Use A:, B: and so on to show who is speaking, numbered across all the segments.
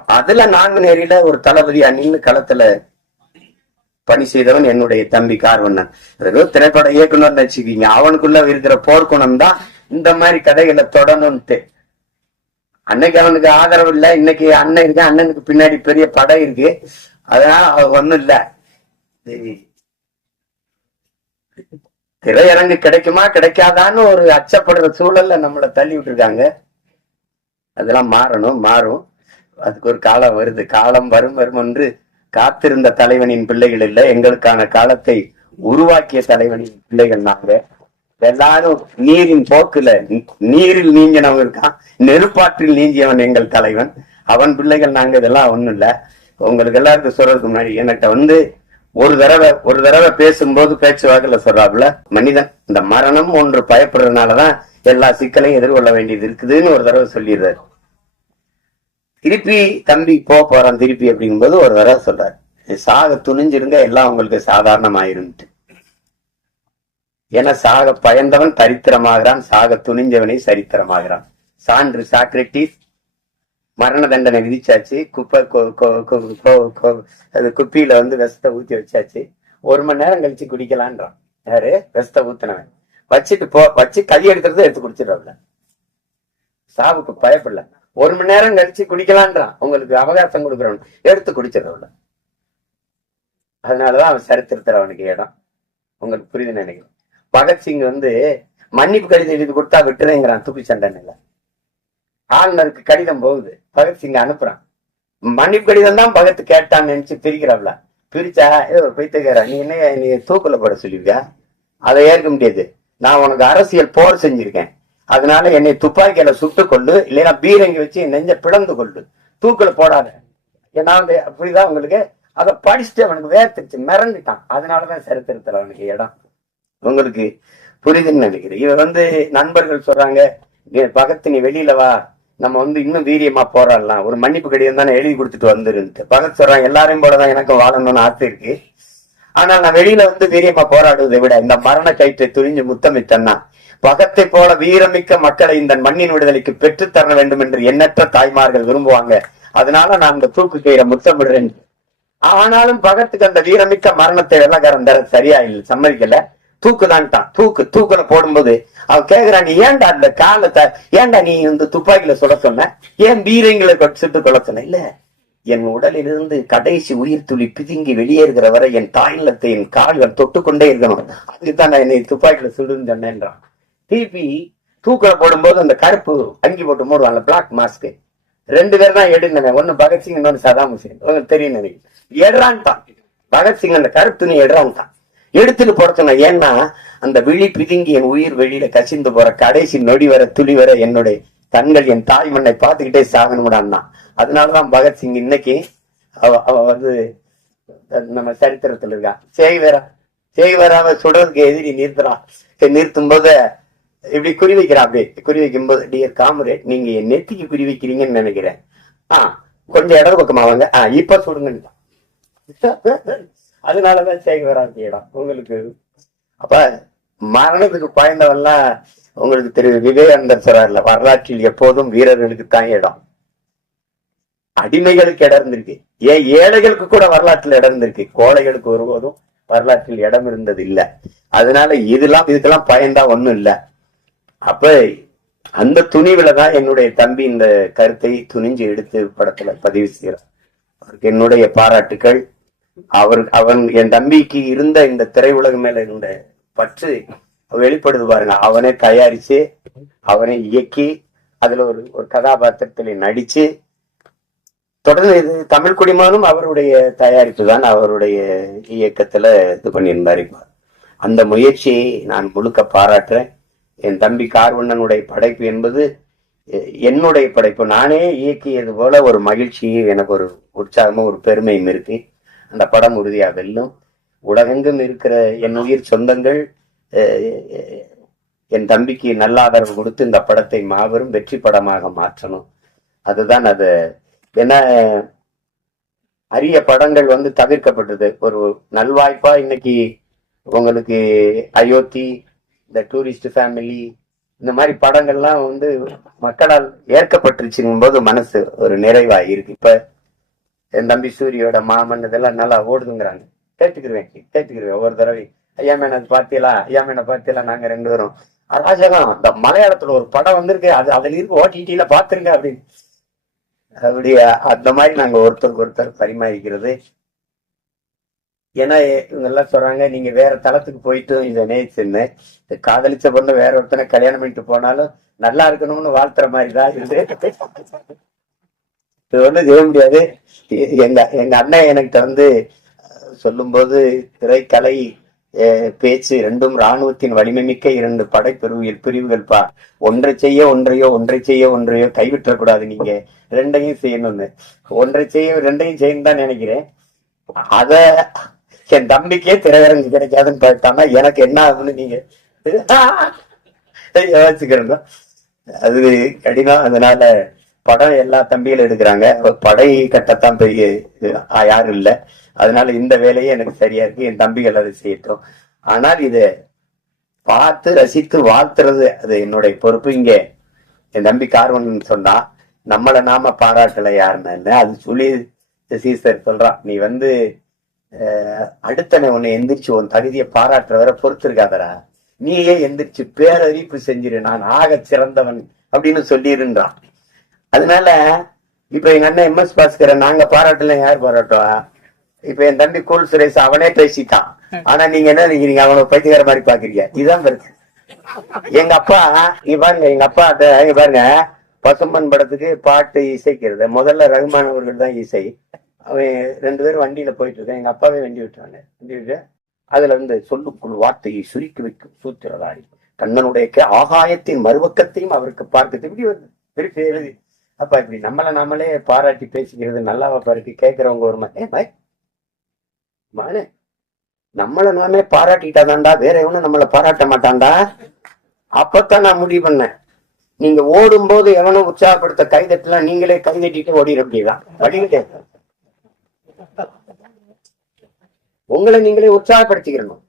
A: அதுல நாங்குநேரியில ஒரு தளபதி நின்னு களத்துல பணி செய்தவன் என்னுடைய தம்பி கார்வண்ணன் ஏதோ திரைப்பட இயக்குனர் வச்சுக்கீங்க அவனுக்குள்ள இருக்கிற போர்க்குணம் தான் இந்த மாதிரி கதைகளை தொடணும்ட்டு. அன்னைக்கு அவனுக்கு ஆதரவு இல்ல. இன்னைக்கு அண்ணன் இருக்கு. அண்ணனுக்கு பின்னாடி பெரிய படம் இருக்கு. அதனால அவன் ஒண்ணும் இல்ல. திரையரங்கு கிடைக்குமா கிடைக்காதான்னு ஒரு அச்சப்படுற சூழல்ல நம்மளை தள்ளி விட்டுருக்காங்க. அதெல்லாம் மாறணும் மாறும். அதுக்கு ஒரு காலம் வருது. காலம் வரும் வரும் என்று காத்திருந்த தலைவனின் பிள்ளைகள் இல்லை. எங்களுக்கான காலத்தை உருவாக்கிய தலைவனின் பிள்ளைகள் நாங்க எல்லாரும் நீரின் போக்குல நீரில் நீங்கினவன் இருக்கான் நெருப்பாற்றில் நீங்கியவன் எங்கள் தலைவன். அவன் பிள்ளைகள் நாங்க இதெல்லாம் ஒண்ணும் இல்ல. உங்களுக்கு எல்லாருக்கும் சொல்றதுக்கு முன்னாடி என்கிட்ட வந்து ஒரு தடவை ஒரு தடவை பேசும்போது பேச்சு வாக்குல சொல்றாப்புல மனிதன் இந்த மரணம் ஒன்று பயப்படுறதுனாலதான் எல்லா சிக்கலையும் எதிர்கொள்ள வேண்டியது இருக்குதுன்னு ஒரு தடவை சொல்லிடுறாரு. திருப்பி தம்பி போக போறான் திருப்பி அப்படிங்கும்போது ஒரு தடவை சொல்றாரு. சாக துணிஞ்சிருங்க எல்லாம் உங்களுக்கு சாதாரணமாயிருந்துட்டு. ஏன்னா சாக பயந்தவன் தரித்திரமாகிறான் சாக துணிஞ்சவனை சரித்திரமாகிறான். சான்று சாக்ரட்டிஸ் மரண தண்டனை விதிச்சாச்சு. குப்பை கொ- அது குப்பியில வந்து விஷத்தை ஊத்தி வச்சாச்சு. ஒரு மணி நேரம் கழிச்சு குடிக்கலான்றான். யாரு? விஷத்தை ஊத்துனவன். வச்சுட்டு போ வச்சு கை எடுத்துறது எடுத்து குடிச்சிடறல சாவுக்கு பயப்படல. ஒரு மணி நேரம் கழிச்சு குடிக்கலான்றான். உங்களுக்கு அவகாசம் கொடுக்குறவன். எடுத்து குடிச்சிடறவன் அதனாலதான் அவன் சரித்திரத்துல அவனுக்கு இடம். உங்களுக்கு புரியுது நினைக்கிறேன். பகத்சிங் வந்து மன்னிப்பு கடிதம் எழுதி கொடுத்தா விட்டுறேங்கிறான் துப்பி சண்டைன்னு ஆளுநருக்கு கடிதம் போகுது. பகத்சிங் அனுப்புறான். மன்னிப்பு கடிதம் தான் பகத் கேட்டான்னு நினைச்சு பிரிக்கிறாப்ல. பிரிச்சா ஏ பைத்தகார நீ என்ன நீ தூக்குல போட சொல்லுவியா அதை ஏற்க முடியாது. நான் உனக்கு அரசியல் போர் செஞ்சிருக்கேன். அதனால என்னை துப்பாக்கியில சுட்டு கொள்ளு இல்லைன்னா பீரங்கி வச்சு நெஞ்ச பிளந்து கொள்ளு தூக்கில போடாத. ஏன்னா வந்து அப்படிதான் உங்களுக்கு அதை படிச்சுட்டு அவனுக்கு வேர்த்துருச்சு மிரண்டுட்டான். அதனாலதான் சரித்திரத்துல அவனுக்கு இடம். உங்களுக்கு புரிதுன்னு நினைக்கிறேன். இவன் வந்து நண்பர்கள் சொல்றாங்க பகத்து நீ வெளியில வா. நம்ம வந்து இன்னும் வீரியமா போராடலாம். ஒரு மன்னிப்பு கடிதம் தானே எழுதி கொடுத்துட்டு வந்துருன்ட்டு. பகத் சொல்றான் எல்லாரையும் போலதான் எனக்கும் வாழணும்னு ஆசை இருக்கு. ஆனால் நான் வெளியில வந்து வீரியமா போராடுவதை விட இந்த மரண கயிற்றை துணிஞ்சு முத்தமிட்டன்னா பகத்தை போல வீரமிக்க மக்களை இந்த மண்ணின் விடுதலைக்கு பெற்றுத் தர வேண்டும் என்று எண்ணற்ற தாய்மார்கள் விரும்புவாங்க. அதனால நான் இந்த தூக்கு கயிறை முத்தமிடுறேன் ஆனாலும் பகத்துக்கு அந்த வீரமிக்க மரணத்தை வெள்ளக்காரன் தர சரியா இல்லை சம்மதிக்கல. தூக்கு தான்ட்டான் தூக்கு தூக்குல போடும்போது அவன் கேக்குறான் நீ ஏன்டா அந்த காலத்தை ஏன்டா நீ இந்த துப்பாக்கில சுட சொன்ன? ஏன் பீரங்களை சுட்டு கொள்ள சொன்ன? இல்ல. என் உடலிலிருந்து கடைசி உயிர் துளி பிதுங்கி வெளியேறுகிற வரை என் தாய்நிலத்தை என் கால்கள் தொட்டுக்கொண்டே இருக்கணும். அதுதான் நான் என்னை துப்பாக்கில சுடுன்னு சொன்னேன்றான். திருப்பி தூக்கில போடும்போது அந்த கருப்பு அங்கி போட்டு மூடுவாங்க பிளாக் மாஸ்க்கு ரெண்டு பேர் தான் எடுனவன் ஒன்னு பகத்சிங் இன்னொன்று சதாம் ஹுசேன். உங்களுக்கு தெரியும் நினைக்கிறேன் எடுறான்ட்டான் பகத்சிங் அந்த கருப்பு துணி தான். எடுத்துட்டு போறதுனா ஏன்னா அந்த விழி பிதுங்கி என் உயிர் வெளியில கசிந்து போற கடைசி நொடி வர துளி வர என்னுடைய கண்கள் என் தாய் மண்ணை பார்த்துக்கிட்டே சாகணும்டான்னா அதனாலதான் பகத்சிங் இன்னைக்கு அவ அவ வந்து நம்ம சரித்திரத்துல இருக்கா. செய்வரா செய்வராவை சுடுறதுக்கு எதிரி நிறுத்துறான் நிறுத்தும் போது இப்படி குறி வைக்கிறான் குறி வைக்கும் போது டியர் காமரேட் நீங்க என் நெத்திக்கு குறி வைக்கிறீங்கன்னு நினைக்கிறேன். ஆ கொஞ்சம் இடது பக்கமா வாங்க. ஆ இப்ப சுடுங்கன்னு அதனாலதான் சேகுவேராவுக்கு இடம் உங்களுக்கு. அப்ப மரணத்துக்கு பயந்தவெல்லாம் உங்களுக்கு திரு விவேகானந்தர் சொல்றாருல வரலாற்றில் எப்போதும் வீரர்களுக்கு தான் இடம். அடிமைகளுக்கு இடம் இருந்திருக்கு. ஏன் ஏழைகளுக்கு கூட வரலாற்றில் இடம் இருந்திருக்கு. கோழைகளுக்கு ஒருபோதும் வரலாற்றில் இடம் இருந்தது இல்ல அதனால இதெல்லாம் இதுக்கெல்லாம் பயந்தா ஒண்ணும் இல்ல. அப்ப அந்த துணிவுல தான் என்னுடைய தம்பி இந்த கருத்தை துணிஞ்சு எடுத்து படத்துல பதிவு செய்யறார் அவருக்கு என்னுடைய பாராட்டுக்கள். அவர் அவன் என் தம்பிக்கு இருந்த இந்த திரையுலகம் மேல இருந்த பற்று வெளிப்படுது பாருங்க. அவனை தயாரிச்சு அவனை இயக்கி அதுல ஒரு ஒரு கதாபாத்திரத்தில் நடிச்சு தொடர்ந்து இது தமிழ் குடிமானும் அவருடைய தயாரிப்பு தான். அவருடைய இயக்கத்துல இது பண்ணியிருந்தார் அந்த முயற்சியை நான் முழுக்க பாராட்டுறேன். என் தம்பி கார்வண்ணனுடைய படைப்பு என்பது என்னுடைய படைப்பு. நானே இயக்கியது போல ஒரு மகிழ்ச்சி எனக்கு ஒரு உற்சாகமும் ஒரு பெருமையும் இருக்கு. அந்த படம் உறுதியாக வெல்லும். உலகெங்கும் இருக்கிற என் உயிர் சொந்தங்கள் என் தம்பிக்கு நல்ல ஆதரவு கொடுத்து இந்த படத்தை மாபெரும் வெற்றி படமாக மாற்றணும். அதுதான் அது. ஏன்னா அரிய படங்கள் வந்து தவிர்க்கப்பட்டது. ஒரு நல்வாய்ப்பா இன்னைக்கு உங்களுக்கு அயோத்தி இந்த டூரிஸ்ட் ஃபேமிலி இந்த மாதிரி படங்கள்லாம் வந்து மக்களால் ஏற்கப்பட்டுருச்சுங்கும் போது மனசு ஒரு நிறைவா இருக்கு இப்ப என் தம்பி சூரியோட மாமன் இதெல்லாம் நல்லா ஓடுதுங்கிறாங்க. கேட்டுக்கிருவேன் கேட்டுக்கிருவேன் ஒவ்வொரு தடவை. ஐயா மேன பார்த்தீங்களா ஐயா மேன பார்த்தீங்களா நாங்க ரெண்டு பேரும். அராஜகம் இந்த மலையாளத்துல ஒரு படம் வந்திருக்கு. அது அதுல இருக்கு ஓடிடியில பாத்துருங்க அப்படின்னு. அப்படியே அந்த மாதிரி நாங்க ஒருத்தருக்கு ஒருத்தர் பரிமாறிக்கிறது. ஏன்னா இவங்க எல்லாம் சொல்றாங்க நீங்க வேற தளத்துக்கு போயிட்டு இதை நேச்சுன்னு காதலிச்ச பொண்ணு வேற ஒருத்தனை கல்யாணம் பண்ணிட்டு போனாலும் நல்லா இருக்கணும்னு வாழ்த்துற மாதிரி தான் இது இது ஒண்ணும் செய்ய முடியாது. எங்க எங்க அண்ணன் எனக்கு வந்து சொல்லும்போது திரைக்கலை அஹ், பேச்சு ரெண்டும் ராணுவத்தின் வலிமை மிக்க இரண்டு படைப்பிரிவுகள் பிரிவுகள் பா. ஒன்றை செய்ய ஒன்றையோ ஒன்றை செய்ய ஒன்றையோ கைவிட்டக்கூடாது நீங்க. ரெண்டையும் செய்யணும்னு. ஒன்றை செய்ய ரெண்டையும் செய்யணும் தான் நினைக்கிறேன். அத என் தம்பிக்கே திரையரங்கு கிடைக்காதுன்னு பார்த்தானா எனக்கு என்ன ஆகும்னு நீங்க யோசிக்கிறோம் அது கடினம். அதனால படம் எல்லா தம்பிகளும் எடுக்கிறாங்க. படை கட்டத்தான் பெரிய இது, யாரும் இல்லை. அதனால இந்த வேலையே எனக்கு சரியா இருக்கு. என் தம்பிகள் அதை செய்யட்டும். ஆனால் இது பார்த்து ரசித்து வாழ்த்துறது அது என்னுடைய பொறுப்பு. இங்க என் தம்பி கார்வன் சொன்னா நம்மளை நாம பாராட்டல யாருன்னு. அது சொல்லி சீசர் சொல்றான் நீ வந்து அடுத்தனை உன்னை எந்திரிச்சு உன் தகுதியை பாராட்டுற வரை பொறுத்திருக்காதடா. நீயே எந்திரிச்சு பேரறிப்பு செஞ்சிரு நான் ஆக சிறந்தவன் அப்படின்னு சொல்லிருன்றான். அதனால இப்ப எங்க அண்ணன் எம் எஸ் பாஸ்கரை நாங்க பாராட்டல யார் பாராட்டுவா? இப்ப என் தம்பி கூல் சுரேஷ் அவனே பேசிட்டான். ஆனா நீங்க என்ன நினைக்கிறீங்க? அவனை பைத்தியக்கார மாதிரி பாக்குறீங்க. இதுதான் பிரச்சனை. எங்க அப்பா இங்க பாருங்க எங்க அப்பா இங்க பாருங்க. பசும்பன் படத்துக்கு பாட்டு இசைக்கிறது. முதல்ல ரகுமான் அவர்கள் தான் இசை. அவன் ரெண்டு பேரும் வண்டியில் போயிட்டு இருக்கேன் எங்கள் அப்பாவே வண்டி விட்டுறாங்க வண்டி விட்டு அதில் இருந்து சொல்லுக்குள் வார்த்தையை சுருக்கி வைக்கும் சூத்திரதாரி. கண்ணனுடைய கே- ஆகாயத்தின் மறுபக்கத்தையும் அவருக்கு பார்க்க இப்படி வருது திருப்பி எழுதி அப்பா இப்படி நம்மளை நாமளே பாராட்டி பேசிக்கிறது நல்லாவா பாராட்டி கேட்குறவங்க ஒரு மாதிரி, பாய். மானே நம்மளை நாமே பாராட்டிட்டாதான்டா. வேற எவனும் நம்மளை பாராட்ட மாட்டான்டா. அப்பத்தான் நான் முடிவு பண்ணேன். நீங்க ஓடும்போது எவனும் உற்சாகப்படுத்த கைதட்டலாம். நீங்களே கைதட்டிட்டு ஓடிட அப்படிதான் வழிகிட்டே உங்களை நீங்களே உற்சாகப்படுத்திக்கிறணும்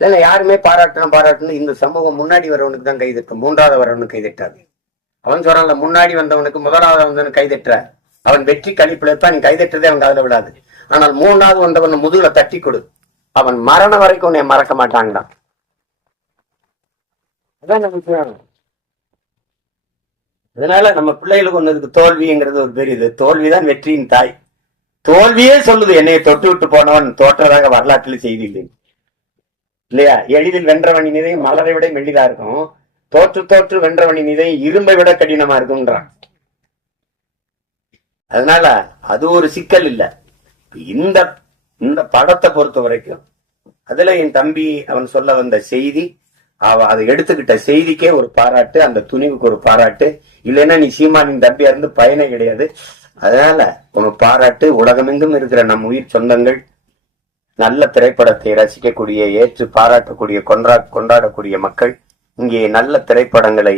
A: இல்ல யாருமே பாராட்டணும் பாராட்டணும். இந்த சமூகம் முன்னாடி வரவனுக்கு தான் கைதட்டும் மூன்றாவது வரவனுக்கு கைதட்டாது. அவன் சொல்றான்ல முன்னாடி வந்தவனுக்கு முதலாவது வந்தவனுக்கு கைதட்டுற. அவன் வெற்றி கழிப்புல தான் நீ கைதட்டுறதே அவன் காதுல விடாது ஆனால் மூணாவது வந்தவன் முதுகுல தட்டி கொடு. அவன் மரணம் வரைக்கும் உன்னை மறக்க மாட்டாங்கடான் அதான் அதனால நம்ம பிள்ளைகளுக்கு ஒண்ணு தோல்விங்கிறது ஒரு பெரியது தோல்விதான் வெற்றியின் தாய். தோல்வியே சொல்லுது. என்னை தொட்டு விட்டு போனவன் தோற்றதாக வரலாற்றில் செய்தி இல்லை இல்லையா? எளிதில் வென்றவனின் நிதை மலரை விட மெல்லிதா இருக்கும். தோற்று தோற்று வென்றவனின் நிதை இரும்பை விட கடினமா இருக்கும்ன்றான். அதனால அது ஒரு சிக்கல் இல்ல. இந்த இந்த படத்தை பொறுத்த வரைக்கும் அதுல என் தம்பி அவன் சொல்ல வந்த செய்தி அவ அதை எடுத்துக்கிட்ட செய்திக்கே ஒரு பாராட்டு அந்த துணிவுக்கு ஒரு பாராட்டு. இல்லைன்னா நீ சீமானின் தம்பியா இருந்து பயனே கிடையாது. அதனால உனக்கு பாராட்டு உலகமெங்கும் இருக்கிற நம் உயிர் சொந்தங்கள் நல்ல திரைப்படத்தை ரசிக்கக்கூடிய ஏற்று பாராட்டக்கூடிய கொண்டா கொண்டாடக்கூடிய மக்கள் இங்கே நல்ல திரைப்படங்களை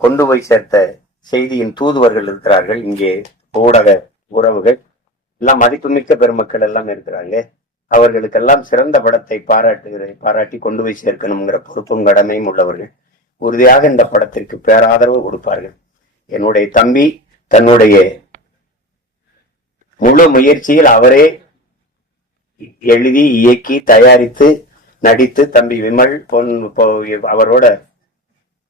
A: கொண்டு போய் சேர்த்த செய்தியின் தூதுவர்கள் இருக்கிறார்கள். இங்கே ஊடக உறவுகள் எல்லாம் மதிப்புமிக்க பெருமக்கள் எல்லாம் இருக்கிறாங்க. அவர்களுக்கெல்லாம் சிறந்த படத்தை பாராட்டுகிற பாராட்டி கொண்டு போய் சேர்க்கணுங்கிற பொறுப்பும் கடமையும் உள்ளவர்கள் உறுதியாக இந்த படத்திற்கு பேராதரவு கொடுப்பார்கள். என்னுடைய தம்பி தன்னுடைய முழு முயற்சியில் அவரே எழுதி இயக்கி தயாரித்து நடித்து தம்பி விமல் பொன் அவரோட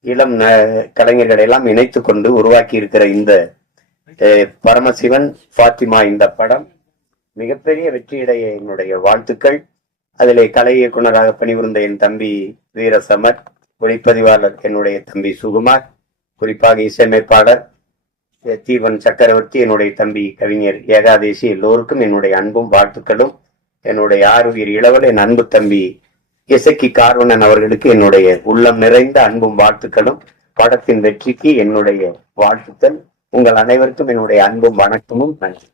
A: இளம் ந- கலைஞர்களை எல்லாம் இணைத்து கொண்டு உருவாக்கி இருக்கிற இந்த பரமசிவன் ஃபாத்திமா இந்த படம் மிகப்பெரிய வெற்றியடைய என்னுடைய வாழ்த்துக்கள். அதில் கலை இயக்குனராக பணிபுரிந்த என் தம்பி வீரசமர் ஒளிப்பதிவாளர் என்னுடைய தம்பி சுகுமார் குறிப்பாக இசையமைப்பாளர் ஜீவன் தீவன் சக்கரவர்த்தி என்னுடைய தம்பி கவிஞர் ஏகாதேசி எல்லோருக்கும் என்னுடைய அன்பும் வாழ்த்துக்களும். என்னுடைய ஆறுயிர் இளவல் என் அன்பு தம்பி இசக்கி கார்வணன் அவர்களுக்கு என்னுடைய உள்ளம் நிறைந்த அன்பும் வாழ்த்துக்களும். படத்தின் வெற்றிக்கு என்னுடைய வாழ்த்துக்கள். உங்கள் அனைவருக்கும் என்னுடைய அன்பும் வணக்கமும். நன்றி.